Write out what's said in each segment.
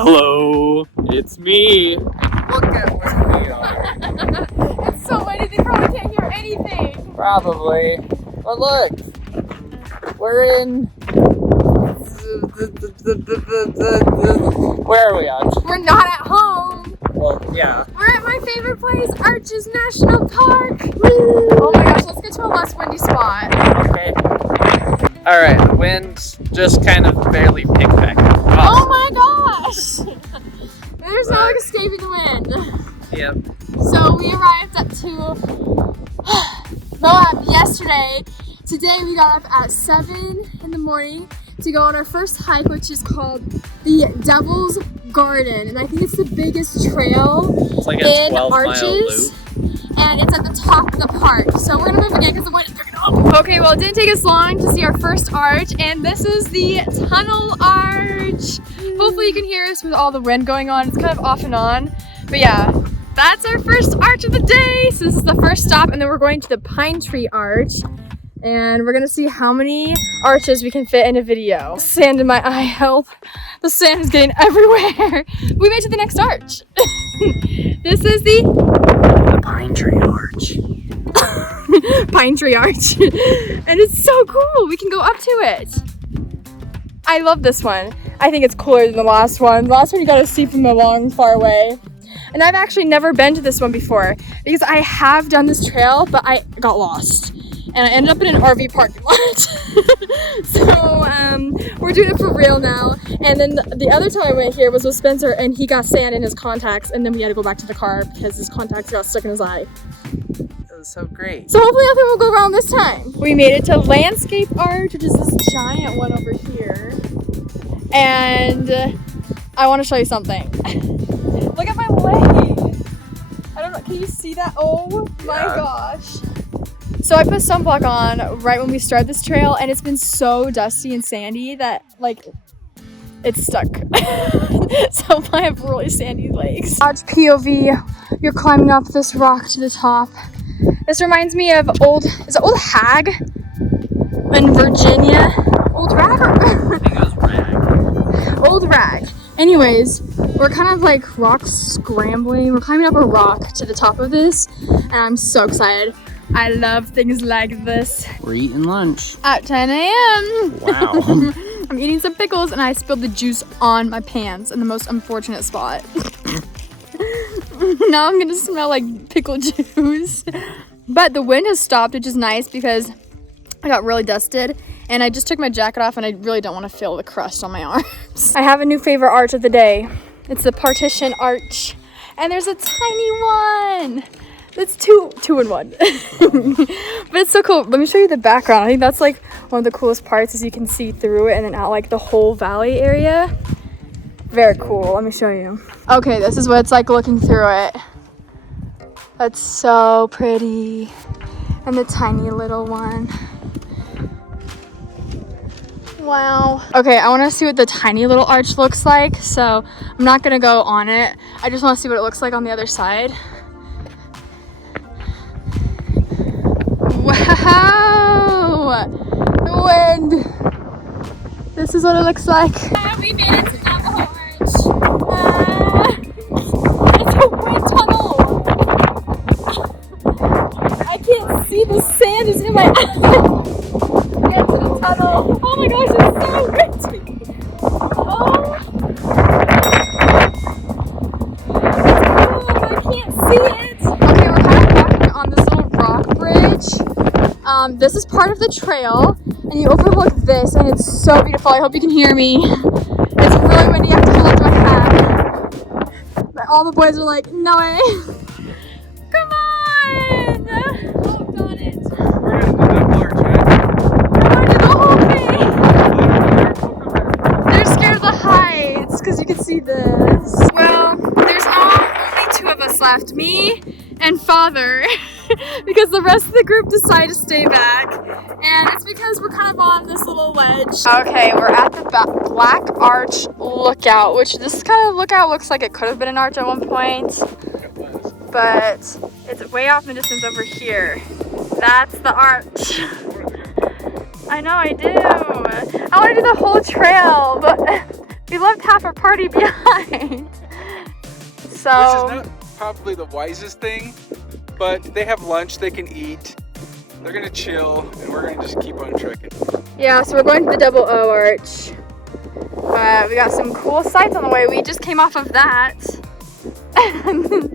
Hello, it's me. Look at where we are. It's so windy, they probably can't hear anything. Probably. But look, we're in. Where are we at? We're not at home. Well, yeah. We're at my favorite place, Arches National Park. Woo! Oh my gosh, let's get to a less windy spot. Okay. Alright, the wind just kind of barely picked back up. Oh my gosh! There's no escaping the wind. Yep. So we arrived at 2 yesterday. Today we got up at 7 in the morning to go on our first hike, which is called the Devil's Garden. And I think it's the biggest trail It's like a in 12-mile Arches. loop. And it's at the top of the park. So we're gonna move again because the wind is picking up. Okay, well it didn't take us long to see our first arch, and this is the Tunnel Arch. Hopefully you can hear us with all the wind going on. It's kind of off and on. But yeah, that's our first arch of the day. So this is the first stop, and then we're going to the Pine Tree Arch. And we're gonna see how many arches we can fit in a video. Sand in my eye, help. The sand is getting everywhere. We made it to the next arch. This is the Pine Tree Arch. Pine Tree Arch. And it's so cool. We can go up to it. I love this one. I think it's cooler than the last one. The last one you got to see from a long, far away. And I've actually never been to this one before because I have done this trail, but I got lost. And I ended up in an RV parking lot. So we're doing it for real now. And then the other time I went here was with Spencer, and he got sand in his contacts, and then we had to go back to the car because his contacts got stuck in his eye. It was so great. So hopefully nothing will go wrong this time. We made it to Landscape Arch, which is this giant one over here. And I want to show you something. Look at my leg. I don't know, can you see that? Oh my gosh. So I put sunblock on right when we started this trail, and it's been so dusty and sandy that like it's stuck. So I have really sandy legs. Watch POV, you're climbing up this rock to the top. This reminds me of Old Hag in Virginia? Old Rag? I think it was Rag. Old Rag. Anyways, we're kind of like rock scrambling. We're climbing up a rock to the top of this, and I'm so excited. I love things like this. We're eating lunch. At 10 a.m. Wow. I'm eating some pickles, and I spilled the juice on my pants in the most unfortunate spot. Now I'm gonna smell like pickle juice. But the wind has stopped, which is nice because I got really dusted, and I just took my jacket off, and I really don't want to feel the crust on my arms. I have a new favorite arch of the day. It's the Partition Arch, and there's a tiny one. It's two in one. But it's so cool. Let me show you the background. I think that's like one of the coolest parts is you can see through it and then out like the whole valley area. Very cool. Let me show you. Okay, this is what it's like looking through it. That's so pretty. And the tiny little one. Wow. Okay, I want to see what the tiny little arch looks like. So I'm not going to go on it. I just want to see what it looks like on the other side. Wow! The wind! This is what it looks like. We made it to Navajo Arch. It's a wind tunnel! I can't see, the sand is in my eye. Get to the tunnel. Oh my gosh, it's so windy! Oh! I can't see it! Okay, we're kind of walking on this little rock bridge. This is part of the trail, and you overlook this, and it's so beautiful. I hope you can hear me. It's really windy. I have to hold onto my hat. But all the boys are like, no way. Come on! Oh, got it. We're gonna do that march, right? I want to do the whole thing. They're scared of the heights, because you can see this. Well, there's only 2 of us left. Me and Father. Because the rest of the group decided to stay back, and it's because we're kind of on this little ledge. Okay, we're at the Black Arch Lookout, which this kind of lookout looks like it could have been an arch at one point, but it's way off in the distance over here. That's the arch. I know, I do. I want to do the whole trail, but We left half our party behind. So Which is not probably the wisest thing, but they have lunch, they can eat. They're gonna chill, and we're gonna just keep on trekking. yeah, so we're going to the Double O Arch. But we got some cool sights on the way. We just came off of that.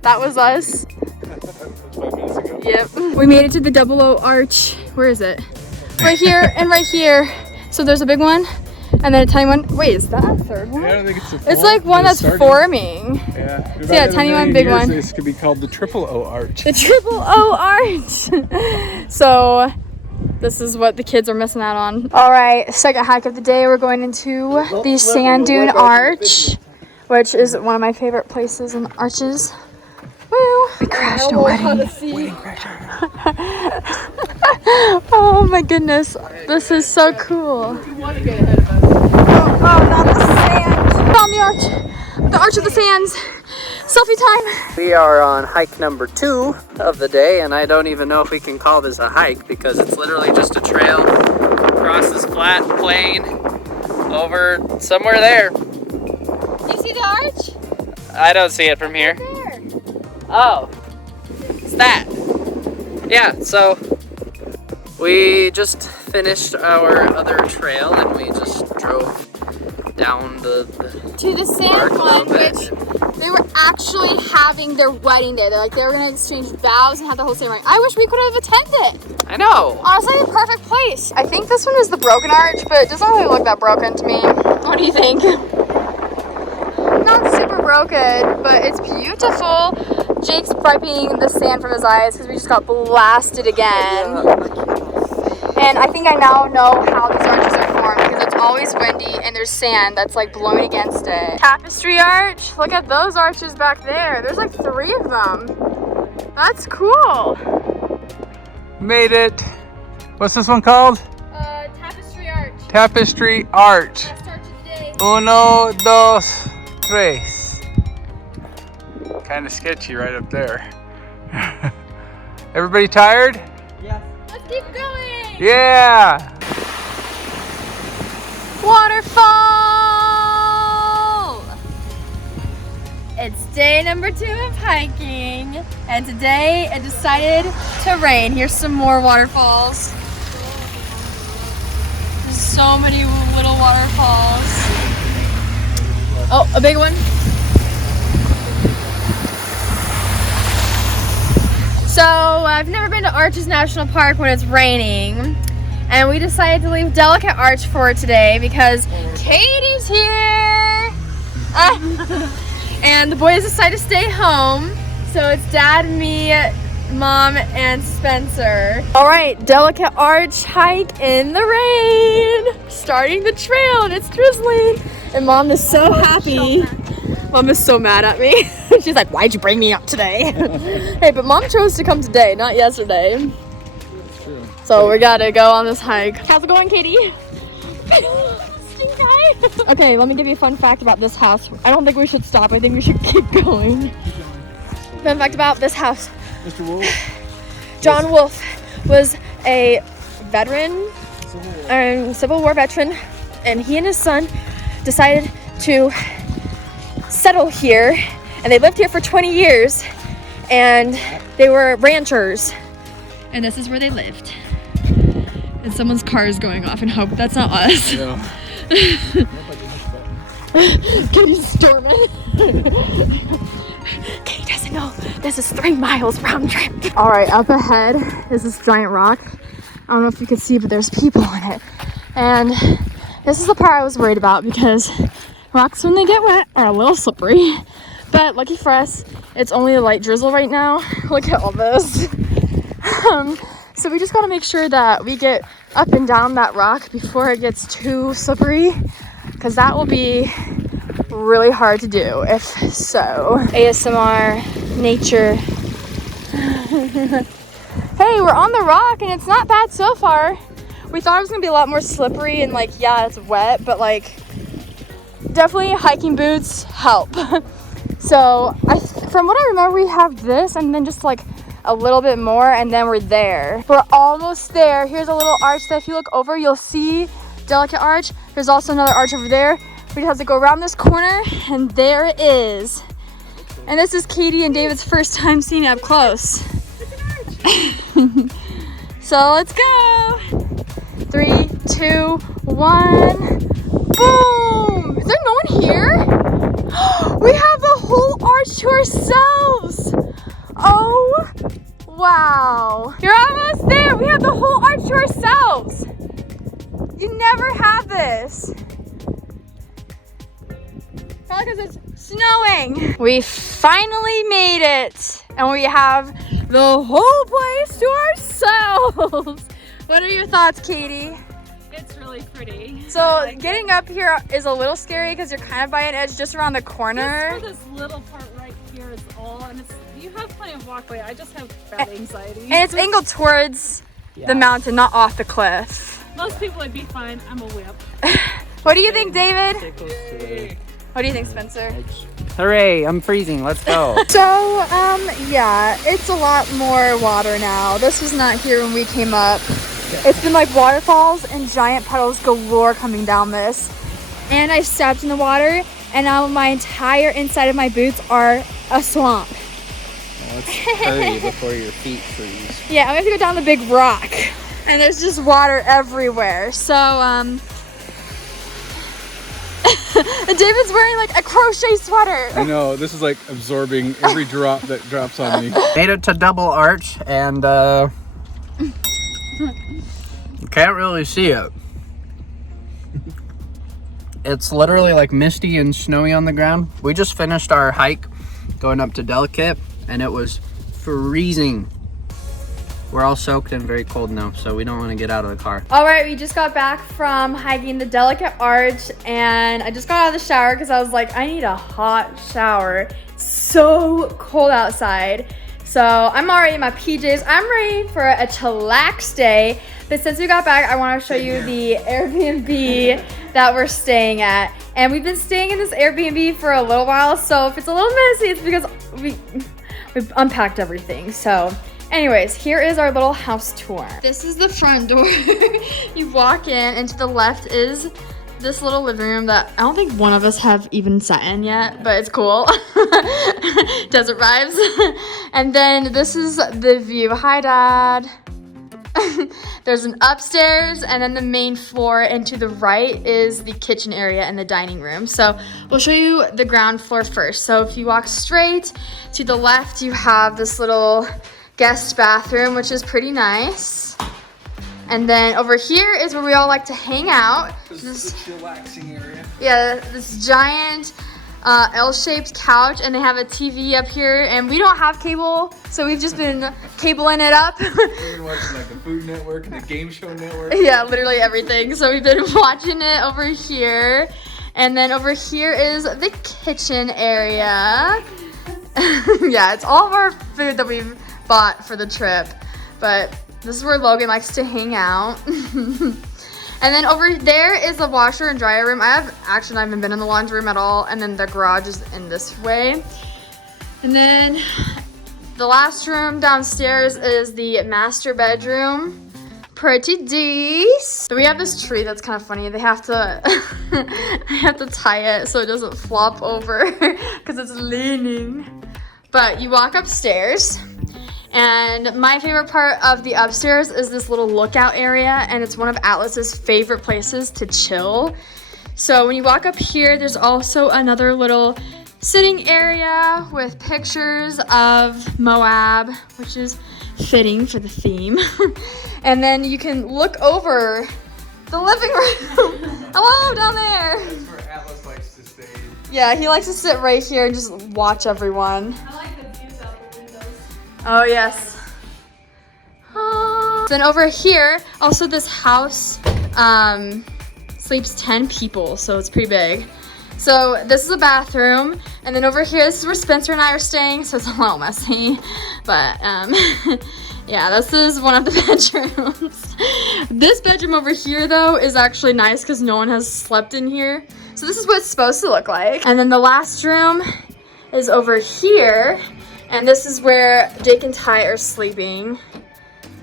That was us. That was 5 minutes ago. Yep. We made it to the Double O Arch. Where is it? Right here and right here. So there's a big one and then a tiny one. Wait, is that a third one? Yeah, I don't think it's a It's like one that's forming. Yeah. So yeah, tiny one, big one. This could be called the Triple O Arch. The Triple O Arch. So this is what the kids are missing out on. All right, second hike of the day. We're going into the Sand Dune Arch, which is one of my favorite places in arches. Woo! We crashed a wedding crasher. Oh my goodness, this is so cool. Oh, not the sand. On the arch of the sands. Selfie time. We are on hike number 2 of the day, and I don't even know if we can call this a hike because it's literally just a trail across this flat plain over somewhere there. You see the arch? I don't see it from here. There. Oh, it's that. Yeah, so we just finished our other trail and we just drove down the To the park sand a one, little bit. which they were actually having their wedding day. They were gonna exchange vows and have the whole ceremony. I wish we could have attended. I know. Honestly, the perfect place. I think this one is the broken arch, but it doesn't really look that broken to me. What do you think? Not super broken, but it's beautiful. Jake's wiping the sand from his eyes because we just got blasted again. And I think I now know how these arches are formed because it's always windy and there's sand that's like blowing against it. Tapestry arch. Look at those arches back there. There's like 3 of them. That's cool. Made it. What's this one called? Tapestry arch. Tapestry Arch. Last arch of the day. 1, 2, 3. Kind of sketchy right up there. Everybody tired? Let's keep going. Yeah. Waterfall! It's day number 2 of hiking, and today it decided to rain. Here's some more waterfalls. There's so many little waterfalls. Oh, a big one. So I've never been to Arches National Park when it's raining. And we decided to leave Delicate Arch for today because Katie's here. And the boys decided to stay home. So it's Dad, me, Mom, and Spencer. All right, Delicate Arch hike in the rain. Starting the trail and it's drizzling. And Mom is so happy. Mom is so mad at me. She's like, why'd you bring me up today? Hey, but Mom chose to come today, not yesterday. So we gotta go on this hike. How's it going, Katie? Okay, let me give you a fun fact about this house. I don't think we should stop. I think we should keep going. Fun fact about this house. Mr. Wolf. John Wolfe was a veteran, Civil War veteran, and he and his son decided to settle here, and they lived here for 20 years, and they were ranchers. And this is where they lived. And someone's car is going off, and hope that's not us. Yeah. Katie's storming. Katie doesn't know this is 3 miles round trip. All right, up ahead is this giant rock. I don't know if you can see, but there's people in it. And this is the part I was worried about because rocks, when they get wet, are a little slippery. But lucky for us, it's only a light drizzle right now. Look at all this. So we just gotta make sure that we get up and down that rock before it gets too slippery, because that will be really hard to do if so. ASMR, nature. Hey, we're on the rock and it's not bad so far. We thought it was gonna be a lot more slippery and like, yeah, it's wet, but like, definitely hiking boots help. So from what I remember, we have this and then just like a little bit more and then we're there. We're almost there. Here's a little arch that if you look over, you'll see Delicate Arch. There's also another arch over there. We just have to go around this corner, and there it is. And this is Katie and David's first time seeing it up close. So let's go. 3, 2, 1. Boom! Is there no one here? We have the whole arch to ourselves. Oh, wow. You're almost there. We have the whole arch to ourselves. You never have this. Probably because it's snowing. We finally made it. And we have the whole place to ourselves. What are your thoughts, Katie? It's really pretty. So getting up here is a little scary because you're kind of by an edge just around the corner. Just for this little part right here is all, and you have plenty of walkway. I just have bad anxiety. And it's angled towards the mountain, not off the cliff. Most people would be fine. I'm a whip. What do you think, David? What do you think, Spencer? Hooray, I'm freezing. Let's go. So, yeah, it's a lot more water now. This was not here when we came up. It's been like waterfalls and giant puddles galore coming down this. And I stepped in the water, and now my entire inside of my boots are a swamp. Well, let's hurry before your feet freeze. Yeah, I'm gonna have to go down the big rock. And there's just water everywhere. So, David's wearing like a crochet sweater. I know, this is like absorbing every drop that drops on me. Made it to Double Arch, and you can't really see it. It's literally like misty and snowy on the ground. We just finished our hike going up to Delicate, and it was freezing. We're all soaked and very cold now, so we don't want to get out of the car. All right, we just got back from hiking the Delicate Arch, and I just got out of the shower because I was like, I need a hot shower. So cold outside. So I'm already in my PJs. I'm ready for a chillax day. But since we got back, I want to show you the Airbnb that we're staying at. And we've been staying in this Airbnb for a little while, so if it's a little messy, it's because we've unpacked everything. So anyways, here is our little house tour. This is the front door. You walk in, and to the left is this little living room that I don't think one of us have even sat in yet, but it's cool. Desert vibes. And then this is the view. Hi, Dad. There's an upstairs, and then the main floor, and to the right is the kitchen area and the dining room. So we'll show you the ground floor first. So if you walk straight to the left, you have this little guest bathroom, which is pretty nice. And then over here is where we all like to hang out. This is the chillaxing area. Yeah, this giant L-shaped couch, and they have a TV up here, and we don't have cable, so we've just been cabling it up. We've been watching like the Food Network and the Game Show Network. Yeah, literally everything. So we've been watching it over here. And then over here is the kitchen area. Yeah, it's all of our food that we've bought for the trip. But this is where Logan likes to hang out. And then over there is the washer and dryer room. I have actually not even been in the laundry room at all. And then the garage is in this way. And then the last room downstairs is the master bedroom. Pretty decent. So we have this tree that's kind of funny. They have to I have to tie it so it doesn't flop over because it's leaning. But you walk upstairs, and my favorite part of the upstairs is this little lookout area, and it's one of Atlas's favorite places to chill. So when you walk up here, there's also another little sitting area with pictures of Moab, which is fitting for the theme. And then you can look over the living room. Hello, down there. That's where Atlas likes to stay. Yeah, he likes to sit right here and just watch everyone. I like the views out the windows. Oh, yes. Then over here, also this house sleeps 10 people, so it's pretty big. So this is a bathroom, and then over here, this is where Spencer and I are staying, so it's a little messy, but yeah, this is one of the bedrooms. This bedroom over here, though, is actually nice because no one has slept in here. So this is what it's supposed to look like. And then the last room is over here, and this is where Jake and Ty are sleeping.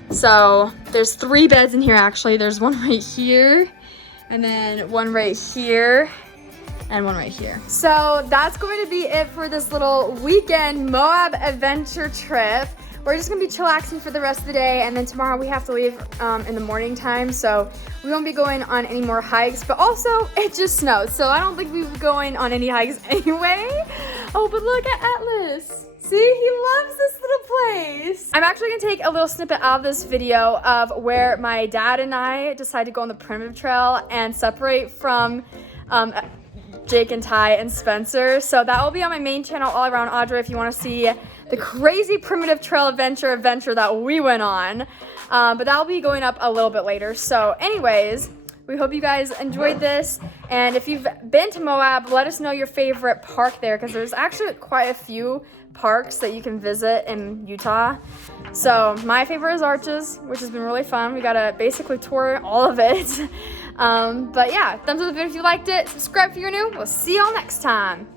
So there's 3 beds in here, actually. There's one right here, and then one right here, and one right here. So that's going to be it for this little weekend Moab adventure trip. We're just gonna be chillaxing for the rest of the day, and then tomorrow we have to leave in the morning time, so we won't be going on any more hikes. But also, it just snowed, so I don't think we'll be going on any hikes anyway. Oh, but look at Atlas. See, he loves this little place. I'm actually gonna take a little snippet out of this video of where my dad and I decided to go on the primitive trail and separate from Jake and Ty and Spencer. So that will be on my main channel, All Around Audrey, if you want to see the crazy primitive trail adventure that we went on. But that'll be going up a little bit later. So anyways, we hope you guys enjoyed this. And if you've been to Moab, let us know your favorite park there, because there's actually quite a few parks that you can visit in Utah. So my favorite is Arches, which has been really fun. We got to basically tour all of it. But yeah, thumbs up the video if you liked it. Subscribe if you're new. We'll see y'all next time.